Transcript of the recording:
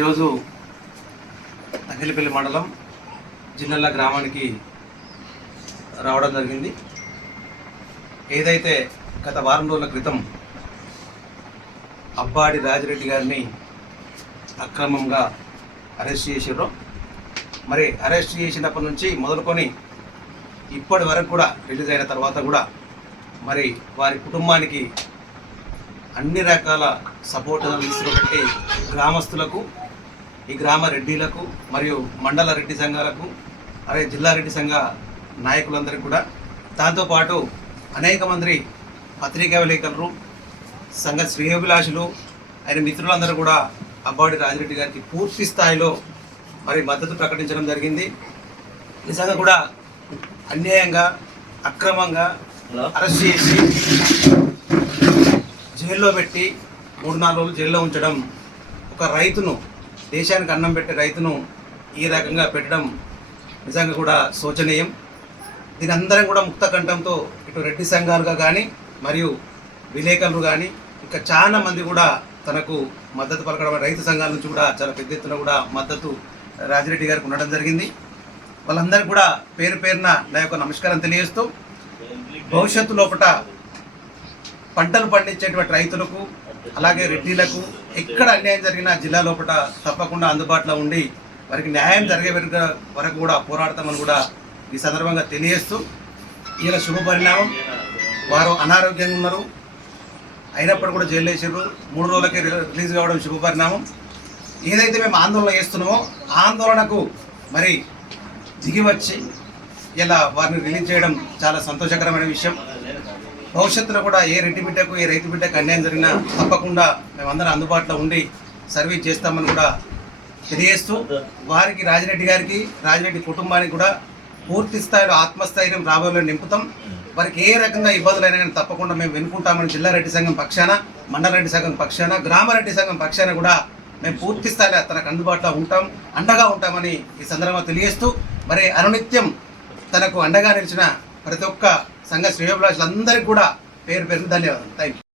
ఈరోజు అఖిలపల్లి మండలం జిల్లల గ్రామానికి రావడం జరిగింది. ఏదైతే గత వారం రోజుల క్రితం అబ్బాడి రాజిరెడ్డి గారిని అక్రమంగా అరెస్ట్ చేసారో, మరి అరెస్ట్ చేసినప్పటి నుంచి మొదలుకొని ఇప్పటి వరకు కూడా రిలీజ్ అయిన తర్వాత కూడా మరి వారి కుటుంబానికి అన్ని రకాల సపోర్ట్ తీసుకుబెట్టి గ్రామస్తులకు, ఈ గ్రామ రెడ్డిలకు మరియు మండల రెడ్డి సంఘాలకు, అలాగే జిల్లా రెడ్డి సంఘ నాయకులందరికీ కూడా, దాంతోపాటు అనేక మంది పత్రికా విలేకరులు, సంఘ శ్రేయోభిలాషులు, ఆయన మిత్రులందరూ కూడా అబ్బాడి రాజిరెడ్డి గారికి పూర్తి స్థాయిలో మరి మద్దతు ప్రకటించడం జరిగింది. నిజంగా కూడా అన్యాయంగా అక్రమంగా అరెస్ట్ చేసి జైల్లో పెట్టి 3-4 రోజులు జైల్లో ఉంచడం, ఒక రైతును, దేశానికి అన్నం పెట్టే రైతును ఈ రకంగా పెట్టడం నిజంగా కూడా శోచనీయం. దీని అందరం కూడా ముక్త కంఠంతో ఇటు రెడ్డి సంఘాలుగా కానీ మరియు విలేకరులు కానీ ఇంకా చాలా మంది కూడా తనకు మద్దతు పలకడం, రైతు సంఘాల నుంచి కూడా చాలా పెద్ద ఎత్తున కూడా మద్దతు రాజిరెడ్డి గారికి ఉండడం జరిగింది. వాళ్ళందరికీ కూడా పేరు పేరున నా యొక్క నమస్కారం తెలియజేస్తూ, భవిష్యత్తు లోపల పంటలు పండించేటువంటి రైతులకు అలాగే రెడ్డిలకు ఎక్కడ అన్యాయం జరిగినా జిల్లా లోపల తప్పకుండా అందుబాటులో ఉండి వారికి న్యాయం జరిగే వరకు కూడా పోరాడతామని కూడా ఈ సందర్భంగా తెలియజేస్తూ, ఈయన శుభ పరిణామం. వారు అనారోగ్యంగా ఉన్నారు, అయినప్పుడు కూడా జైలు వేసారు. 3 రోజులకే రిలీజ్ కావడం శుభ పరిణామం. ఏదైతే మేము ఆందోళన చేస్తున్నామో ఆందోళనకు మరి దిగి వచ్చి ఇలా వారిని రిలీజ్ చేయడం చాలా సంతోషకరమైన విషయం. భవిష్యత్తులో కూడా ఏ రెడ్డి బిడ్డకు, ఏ రైతు బిడ్డకు అన్యాయం జరిగినా తప్పకుండా మేమందరం అందుబాటులో ఉండి సర్వీస్ చేస్తామని కూడా తెలియజేస్తూ, వారికి రాజిరెడ్డి గారికి, రాజిరెడ్డి కుటుంబానికి కూడా పూర్తి స్థాయిలో ఆత్మస్థైర్యం రాబోయే నింపుతాం. వారికి ఏ రకంగా ఇబ్బందులైనా కానీ తప్పకుండా మేము వెనుకుంటామని జిల్లా రెడ్డి సంఘం పక్షాన, మండల రెడ్డి సంఘం పక్షాన, గ్రామ రెడ్డి సంఘం పక్షాన కూడా మేము పూర్తి స్థాయిలో తనకు అందుబాటులో ఉంటాం, అండగా ఉంటామని ఈ సందర్భంగా తెలియజేస్తూ, మరి అనునిత్యం తనకు అండగా నిలిచిన ప్రతి ఒక్క సంఘ శ్రేయోభిలాషులందరికీ కూడా పేరు పేరున ధన్యవాదాలు. Thank you.